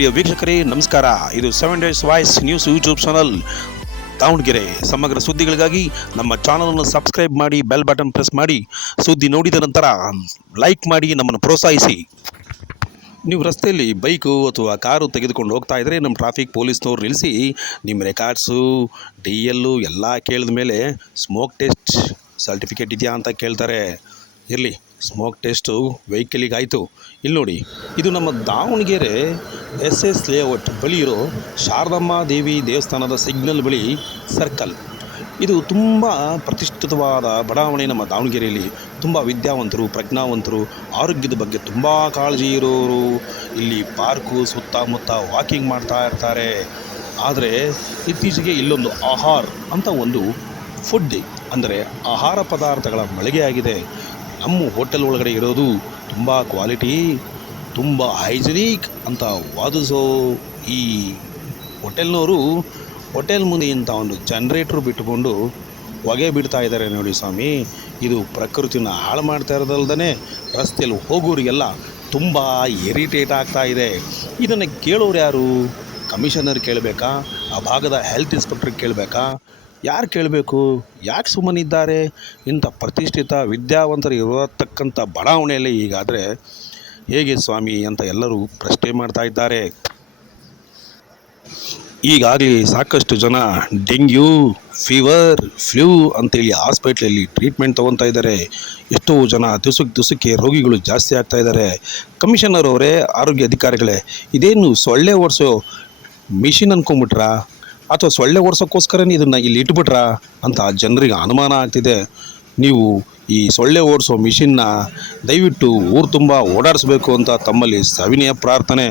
ಪ್ರಿಯ ವೀಕ್ಷಕರೇ, ನಮಸ್ಕಾರ. ಇದು seven days voice news YouTube channel Davanagere. ಸಮಗ್ರ ಸುದ್ದಿಗಳಿಗಾಗಿ ನಮ್ಮ ಚಾನಲನ್ನು ಸಬ್ಸ್ಕ್ರೈಬ್ ಮಾಡಿ ಬೆಲ್ ಬಟನ್ ಪ್ರೆಸ್ ಮಾಡಿ. ಸುದ್ದಿ ನೋಡಿದ ನಂತರ ಲೈಕ್ ಮಾಡಿ, ನಮ್ಮನ್ನು ಪ್ರೋತ್ಸಾಹಿಸಿ. ನೀವು ರಸ್ತೆಯಲ್ಲಿ ಬೈಕು ಅಥವಾ ಕಾರು ತೆಗೆದುಕೊಂಡು ಹೋಗ್ತಾ ಇದ್ದರೆ ನಮ್ಮ ಟ್ರಾಫಿಕ್ ಪೊಲೀಸ್ನವ್ರು ನಿಲ್ಲಿಸಿ, ನಿಮ್ಮ ರೆಕಾರ್ಡ್ಸು ಡಿ ಎಲ್ಲು ಎಲ್ಲ ಕೇಳಿದ ಮೇಲೆ ಸ್ಮೋಕ್ ಟೆಸ್ಟ್ ಸರ್ಟಿಫಿಕೇಟ್ ಇದೆಯಾ ಅಂತ ಕೇಳ್ತಾರೆ. ಇರಲಿ. ಸ್ಮೋಕ್ ಟೆಸ್ಟು ವೆಹಿಕಲಿಗೆ ಆಯಿತು. ಇಲ್ಲಿ ನೋಡಿ, ಇದು ನಮ್ಮ ದಾವಣಗೆರೆ ಎಸ್ ಎಸ್ ಲೇಔಟ್ ಬಳಿ ಇರೋ ಶಾರದಮ್ಮ ದೇವಿ ದೇವಸ್ಥಾನದ ಸಿಗ್ನಲ್ ಬಳಿ ಸರ್ಕಲ್ ಇದು ತುಂಬ ಪ್ರತಿಷ್ಠಿತವಾದ ಬಡಾವಣೆ ನಮ್ಮ ದಾವಣಗೆರೆಯಲ್ಲಿ. ತುಂಬ ವಿದ್ಯಾವಂತರು, ಪ್ರಜ್ಞಾವಂತರು, ಆರೋಗ್ಯದ ಬಗ್ಗೆ ತುಂಬ ಕಾಳಜಿ ಇರೋರು ಇಲ್ಲಿ ಪಾರ್ಕು ಸುತ್ತಮುತ್ತ ವಾಕಿಂಗ್ ಮಾಡ್ತಾ ಇರ್ತಾರೆ. ಆದರೆ ಇತ್ತೀಚೆಗೆ ಇಲ್ಲೊಂದು ಆಹಾರ್ ಅಂತ ಒಂದು ಫುಡ್ ಅಂದರೆ ಆಹಾರ ಪದಾರ್ಥಗಳ ಮಳಿಗೆ ಆಗಿದೆ. ನಮ್ಮ ಹೋಟೆಲ್ ಒಳಗಡೆ ಇರೋದು ತುಂಬ ಕ್ವಾಲಿಟಿ ತುಂಬ ಹೈಜಿನಿಕ್ ಅಂತ ವಾದಿಸೋ ಈ ಹೋಟೆಲ್ನವರು ಹೋಟೆಲ್ ಮುಂದೆ ಇಂಥ ಒಂದು ಜನ್ರೇಟ್ರ್ ಬಿಟ್ಟುಕೊಂಡು ಹೊಗೆ ಬಿಡ್ತಾ ಇದ್ದಾರೆ ನೋಡಿ ಸ್ವಾಮಿ. ಇದು ಪ್ರಕೃತಿನ ಹಾಳು ಮಾಡ್ತಾ ಇರೋದಲ್ದೇ ರಸ್ತೆಯಲ್ಲಿ ಹೋಗೋರಿಗೆಲ್ಲ ತುಂಬ ಇರಿಟೇಟ್ ಆಗ್ತಾ ಇದೆ. ಇದನ್ನು ಕೇಳೋರು ಯಾರು? ಕಮಿಷನರ್ ಕೇಳಬೇಕಾ? ಆ ಭಾಗದ ಹೆಲ್ತ್ ಇನ್ಸ್ಪೆಕ್ಟ್ರಿಗೆ ಕೇಳಬೇಕಾ? ಯಾರು ಕೇಳಬೇಕು? ಯಾಕೆ ಸುಮ್ಮನಿದ್ದಾರೆ ಇಂಥ ಪ್ರತಿಷ್ಠಿತ ವಿದ್ಯಾವಂತರು ಇರತಕ್ಕಂಥ ಬಡಾವಣೆಯಲ್ಲಿ ಹೀಗಾದರೆ ಹೇಗೆ ಸ್ವಾಮಿ ಅಂತ ಎಲ್ಲರೂ ಪ್ರಶ್ನೆ ಮಾಡ್ತಾ ಇದ್ದಾರೆ. ಈಗಾಗಲೇ ಸಾಕಷ್ಟು ಜನ ಡೆಂಗ್ಯೂ, ಫೀವರ್, ಫ್ಲೂ ಅಂತೇಳಿ ಹಾಸ್ಪಿಟ್ಲಲ್ಲಿ ಟ್ರೀಟ್ಮೆಂಟ್ ತೊಗೊತಾ ಇದ್ದಾರೆ. ಎಷ್ಟೋ ಜನ ದಿವಸಕ್ಕೆ ದಿವಸಕ್ಕೆ ರೋಗಿಗಳು ಜಾಸ್ತಿ ಆಗ್ತಾ ಇದ್ದಾರೆ. ಕಮಿಷನರ್ ಅವರೇ, ಆರೋಗ್ಯ ಅಧಿಕಾರಿಗಳೇ, ಇದೇನು ಸೊಳ್ಳೆ ಓಡಿಸೋ ಮಿಷಿನ್ ಅನ್ಕೊಂಬಿಟ್ರಾ ಅಥವಾ ಸೊಳ್ಳೆ ಓಡಿಸೋಕ್ಕೋಸ್ಕರನೇ ಇದನ್ನು ಇಲ್ಲಿ ಇಟ್ಬಿಟ್ರಾ ಅಂತ ಜನರಿಗೆ ಅನುಮಾನ ಆಗ್ತಿದೆ. ನೀವು ಈ ಸೊಳ್ಳೆ ಓಡಿಸೋ ಮಿಷಿನ್ನ ದಯವಿಟ್ಟು ಊರು ತುಂಬ ಓಡಾಡಿಸ್ಬೇಕು ಅಂತ ತಮ್ಮಲ್ಲಿ ಸವಿನಯ ಪ್ರಾರ್ಥನೆ.